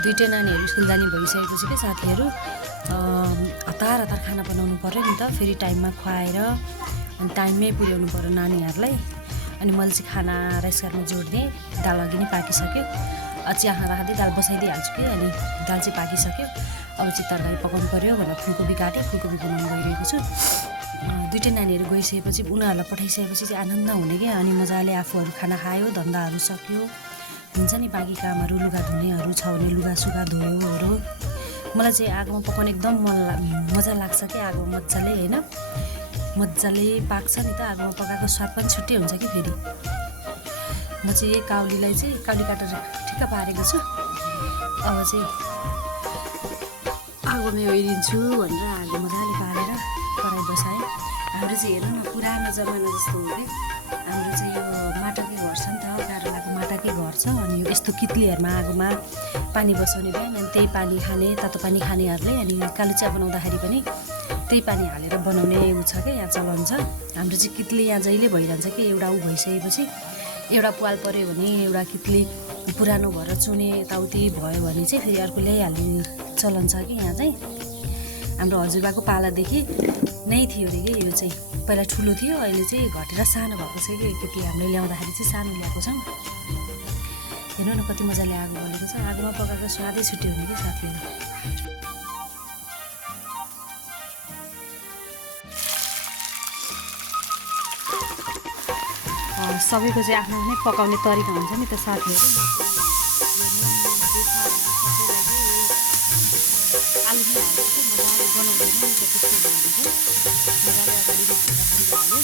दुईटै नानीहरू स्कुल जाने भइसकेपछि के साथीहरू हतार खाना बनाउनु पर्यो नि त, फेरि टाइममा खुवाएर अनि टाइममै पुर्याउनु पर्यो नानीहरूलाई। अनि मैले चाहिँ खाना राइस कुकरमा जोडिदिएँ। दाल अघि नै पाकिसक्यो, चिया राख्दै दाल बसाइदिइहाल्छु कि। अनि दाल चाहिँ पाकिसक्यो, अब चाहिँ तरकारी पकाउनु पर्यो भनेर फुलकोपी काटेँ, फुलकोपी बनाउनु गइरहेको छु। दुईटै नानीहरू गइसकेपछि उनीहरूलाई पठाइसकेपछि चाहिँ आनन्द हुने क्या। अनि मजाले आफूहरू खाना खायो, धन्दाहरू सक्यो, हुन्छ नि बाँकी कामहरू, लुगा धुनेहरू छ भने लुगा सुगा धोयोहरू। मलाई चाहिँ आगोमा पकाउने एकदम मजा लाग्छ क्या। आगो मजाले होइन, मजाले पाक्छ नि त आगोमा पकाएको स्वाद पनि छुट्टै हुन्छ कि। फेरि म चाहिँ यही काउलीलाई चाहिँ काउली काटेर ठिक्क पारेको छु। अब चाहिँ आगोमा ओइरिन्छु भनेर आगो मजाले पारेर कराई बसाएँ। हाम्रो चाहिँ हेर्नु न, पुरानो जमाना जस्तो हो कि। हाम्रो चाहिँ यो माटोकै घर छ नि त, गारोलाको माटाकै घर छ। अनि यस्तो कित्लीहरूमा आगोमा पानी बसाउने बिहान, अनि त्यही पानी खाने, तातो पानी खानेहरूले। अनि कालो चिया बनाउँदाखेरि पनि त्यही पानी हालेर बनाउने ऊ छ क्या, यहाँ चलन छ। हाम्रो चाहिँ कित्ली यहाँ जहिले भइरहन्छ कि। एउटा ऊ भइसकेपछि एउटा पाल पऱ्यो भने एउटा कित्ली पुरानो भएर चुने यताउति भयो भने चाहिँ फेरि अर्को ल्याइहाल्ने चलन छ कि यहाँ चाहिँ। हाम्रो हजुरबाको पालादेखि नै थियो अरे कि यो चाहिँ। पहिला ठुलो थियो, अहिले चाहिँ घटेर सानो भएको छ कि कित्ली। हामीले ल्याउँदाखेरि चाहिँ सानो ल्याएको छौँ। हेर्नु न कति मजाले आगो बलेको छ। आगोमा पकाएको स्वादै छुट्टै हुने कि साथीहरू। सबैको चाहिँ आफ्नो आफ्नै पकाउने तरिका हुन्छ नि त साथीहरू। आलु नै हालेको चाहिँ मजाले बनाउँदैन नि त, त्यस्तो भयो भने चाहिँ मजाले अगाडि हाल्यो।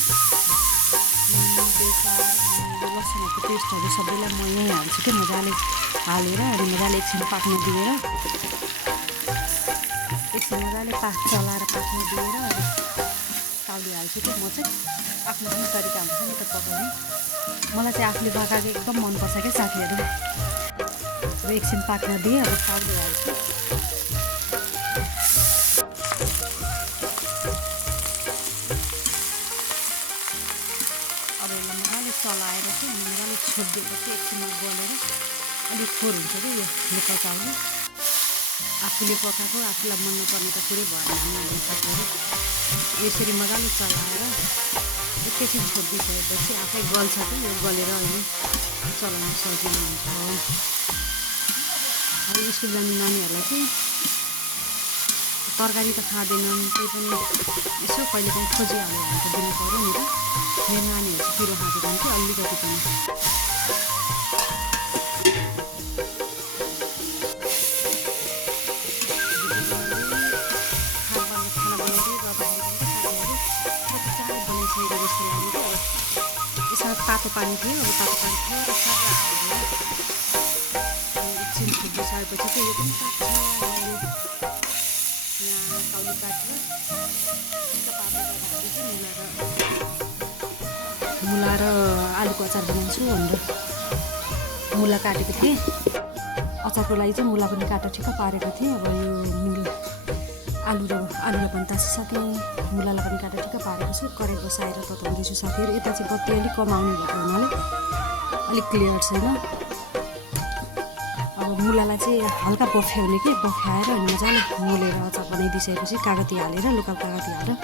लसुनहरूको पेस्टहरू सबैलाई म यहीँ हाल्छु कि, मजाले हालेर अनि मजाले एकछिन पाक्न दिएर, एकछिन मजाले चलाएर पाक्न दिएर अनि काउली हाल्छु कि। म चाहिँ आफ्नो पनि तरिका हुन्छ नि त पकाउने। मलाई चाहिँ आफूले पकाएको एकदम मनपर्छ क्या साथीहरू। अब एकछिन पाक्न दिएँ, अब काउली हाल्छु। अब यसलाई मजाले चलाएर चाहिँ मजाले छोडिदिएर चाहिँ एकछिनमा गलेर अलिक खोर हुन्छ कि यो लोकल चाउले। आफूले पकाएको आफूलाई मन नपर्ने त कुरै भएन हाम्रो साथीहरू। यसरी मजाले चलाएर एकैछिन छोडिदिइसकेपछि आफै गल्छ कि यो, गलेर अहिले चलाउन सजिलो हुन्छ। अब स्कुल जाने नानीहरूलाई चाहिँ तरकारी त खाँदैनन्, त्यही पनि यसो कहिले काहीँ खोजिहाल्यो भने त दिनु पऱ्यो नि त। मेरो नानीहरू चाहिँ पिरो खाँदैनन् कि अलिकति पनि। खाना बनाउँदै गर्दाखेरि पनि साथीहरू कति चाँडै बनाइसकेको जस्तो लाग्यो क्या। यसमा तातो पानी थियो, अब तातो पानी थोरै साह्रो हालिदियो। एकछिन फुटिसकेपछि चाहिँ यो पनि पाक्छ। यहाँ काउली काटेर ठिक्क पारेर राख्दै चाहिँ मुला र आलुको अचार बनाउँछु भनेर मुला काटेको थिएँ। अचारको लागि चाहिँ मुला पनि काटेर ठिक्क पारेको थिएँ। अब यो आलुलाई पनि तासिसकेँ, मुलालाई पनि काटेर ठिक्क पारेको छु। कराई बसाएर तताउँदैछु साथीहरू। यता चाहिँ बत्ती अलिक कम आउने भएको हुनाले अलिक क्लियर छैन। अब मुलालाई चाहिँ हल्का बफ्याउने कि, बफ्याएर अनि मजाले मोलेर अचार बनाइदिइसकेपछि कागती हालेर, लोकल कागती हालेर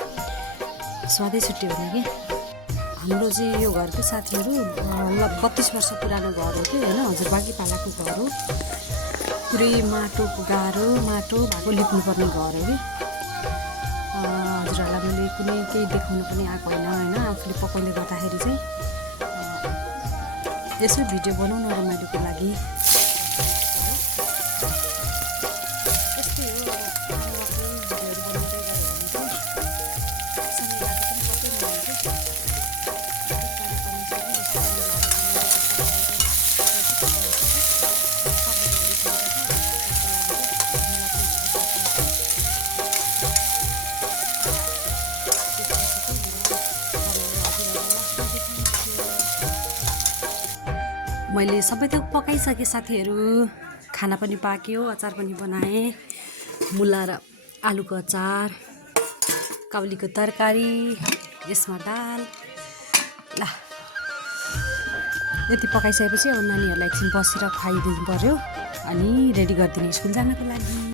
स्वादै छुट्टै हुने कि। हाम्रो चाहिँ यो घरको साथीहरू 32 वर्ष पुरानो घर हो कि होइन, हजुरबाकी पालाको घर हो। पुरै माटोको गाह्रो माटो भएको लिप्नुपर्ने घर हो कि। हजुरहरूलाई मैले कुनै केही देखाउनु पनि आएको होइन आफूले पकाउँदै गर्दाखेरि चाहिँ यसो भिडियो बनाउन रमाइलोको लागि। मैले सबै थोक पकाइसकेँ साथीहरू। खाना पनि पाक्यो, अचार पनि बनाएँ। मुला र आलुको अचार, काउलीको तरकारी, यसमा दाल। ल यति पकाइसकेपछि अब नानीहरूलाई एकछिन बसेर खुवाइदिनु पर्यो। अनि रेडी गरिदिने स्कुल जानको लागि।